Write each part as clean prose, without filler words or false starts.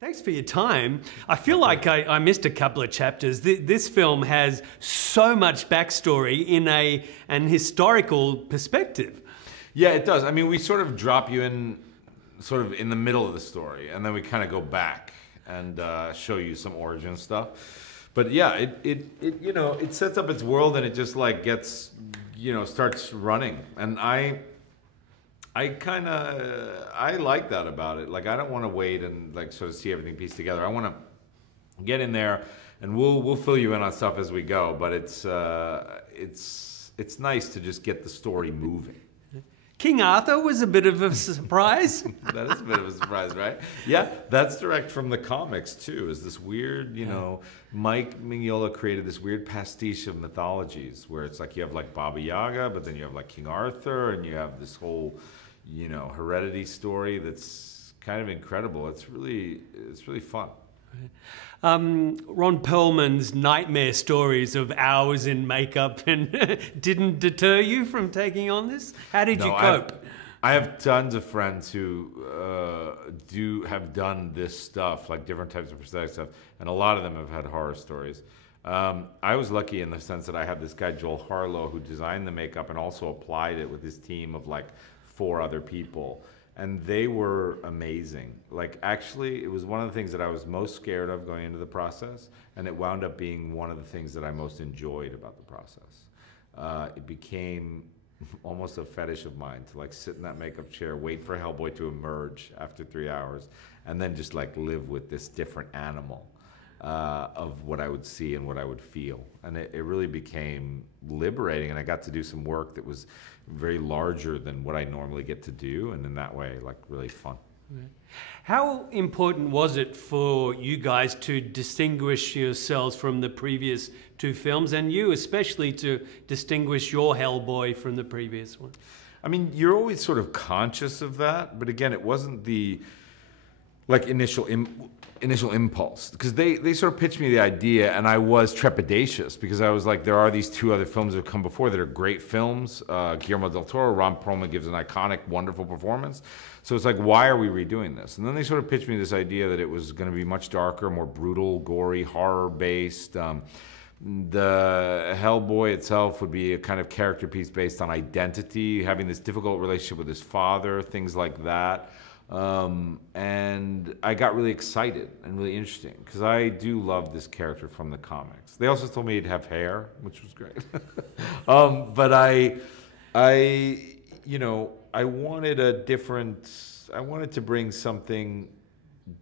Thanks for your time. I feel like I missed a couple of chapters. This film has so much backstory in an historical perspective. Yeah, it does. I mean, we sort of drop you in sort of in the middle of the story, and then we kind of go back and show you some origin stuff. But yeah, it sets up its world, and it just like gets, starts running. And I like that about it. Like, I don't want to wait and like sort of see everything pieced together. I want to get in there, and we'll fill you in on stuff as we go. But it's nice to just get the story moving. King Arthur was a bit of a surprise. That is a bit of a surprise, right? Yeah, that's direct from the comics too. Is this weird, Mike Mignola created this weird pastiche of mythologies where it's like you have like Baba Yaga, but then you have like King Arthur, and you have this whole, heredity story that's kind of incredible. It's really fun. Ron Perlman's nightmare stories of hours in makeup and didn't deter you from taking on this? How did you cope? I have tons of friends who have done this stuff, like different types of prosthetic stuff, and a lot of them have had horror stories. I was lucky in the sense that I had this guy, Joel Harlow, who designed the makeup and also applied it with his team of like 4 other people. And they were amazing. Like, actually, it was one of the things that I was most scared of going into the process, and it wound up being one of the things that I most enjoyed about the process. It became almost a fetish of mine to like sit in that makeup chair, wait for Hellboy to emerge after 3 hours, and then just like live with this different animal of what I would see and what I would feel. And it really became liberating, and I got to do some work that was very larger than what I normally get to do, and in that way, like, really fun. How important was it for you guys to distinguish yourselves from the previous 2 films, and you especially to distinguish your Hellboy from the previous one? I mean, you're always sort of conscious of that, but again, it wasn't the like initial impulse, because they sort of pitched me the idea, and I was trepidatious because I was like, there are these 2 other films that have come before that are great films. Guillermo del Toro, Ron Perlman gives an iconic, wonderful performance. So it's like, why are we redoing this? And then they sort of pitched me this idea that it was going to be much darker, more brutal, gory, horror-based. The Hellboy itself would be a kind of character piece based on identity, having this difficult relationship with his father, things like that. And I got really excited and really interesting because I do love this character from the comics. They also told me he'd have hair, which was great. But I wanted to bring something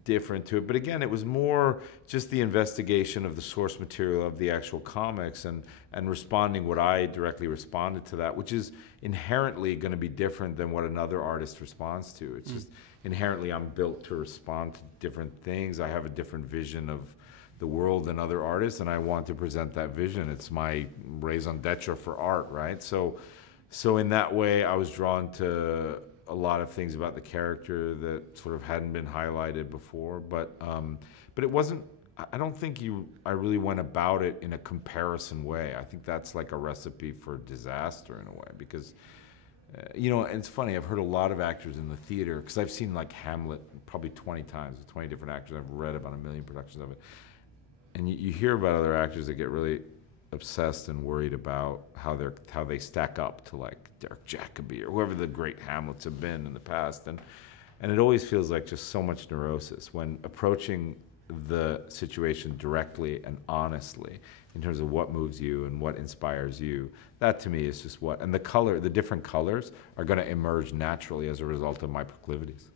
different to it. But again, it was more just the investigation of the source material of the actual comics and responding what I directly responded to that, which is inherently going to be different than what another artist responds to. It's just inherently I'm built to respond to different things. I have a different vision of the world than other artists, and I want to present that vision. It's my raison d'etre for art, right? So in that way, I was drawn to a lot of things about the character that sort of hadn't been highlighted before, but it wasn't. I don't think I really went about it in a comparison way. I think that's like a recipe for disaster in a way, because and it's funny. I've heard a lot of actors in the theater, because I've seen like Hamlet probably 20 times with 20 different actors. I've read about 1 million productions of it, and you hear about other actors that get really obsessed and worried about how they stack up to like Derek Jacobi or whoever the great Hamlets have been in the past, and it always feels like just so much neurosis when approaching the situation directly and honestly in terms of what moves you and what inspires you. That to me is just and the different colors are going to emerge naturally as a result of my proclivities.